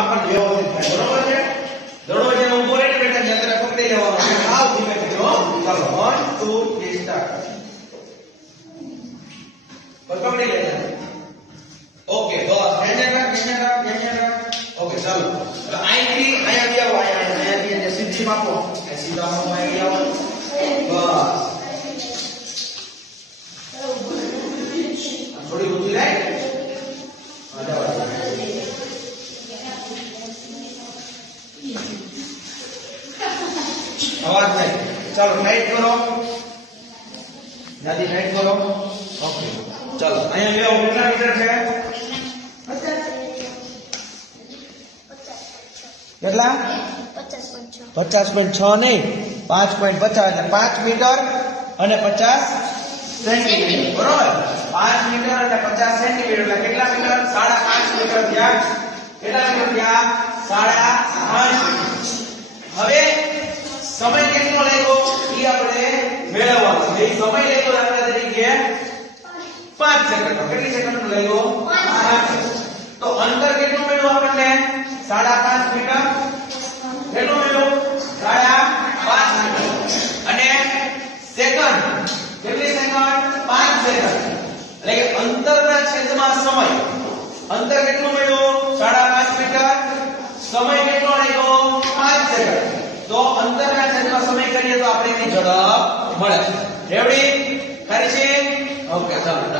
માપન વ્યવસ્થિત થાય બરોબર છે દડો જે ઊભો રહે ને બેટા યંત્ર પકડી લેવાનો છે આવ ધીમે ધીમે ચાલો 1 2 3 સ્ટાર્ટ પકડી લેજો ઓકે બસ કેમેરા ઓકે ચાલો હવે અહીંથી અહીંયા આવો અહીંયા સીધી માપો સીધા માપો અહીંયા આવો બસ થોડી ઊંચી લાય અવાજ નહીં ચાલો ટાઈટ કરો દાદી ટાઈટ કરો ઓકે ચાલો અહીંયા બે કેટલા મીટર છે કેટલા 50.6 નહીં 5.50 એટલે 5 મીટર અને 50 સેન્ટીમીટર બરોબર 5 મીટર અને 50 સેન્ટીમીટર એટલે કેટલા મીટર 5.5 મીટર થયા કેટલા મીટર થયા 5.5 હવે સમય કેટલો લાગ્યો ઈ આપણે મેળવવાનો છે સમય લાગ્યો દાખલા તરીકે 5 સેકન્ડ કેટલી સેકન્ડ લાગ્યો 5 તો અંતર કેટલું મળ્યું આપણને 5.5 મીટર કેટલું મળ્યું 5.5 મીટર અને સેકન્ડ કેટલી સેકન્ડ 5 સેકન્ડ એટલે કે અંતરના છેદમાં સમય અંતર કેટલું મળ્યું 5.5 મીટર સમય કેટલો લાગ્યો 5 સેકન્ડ તો અંતરના છેદમાં સમય કરીએ તો આપણે એની ઝડપ મળે રેડી કરી છે ઓકે ચાલો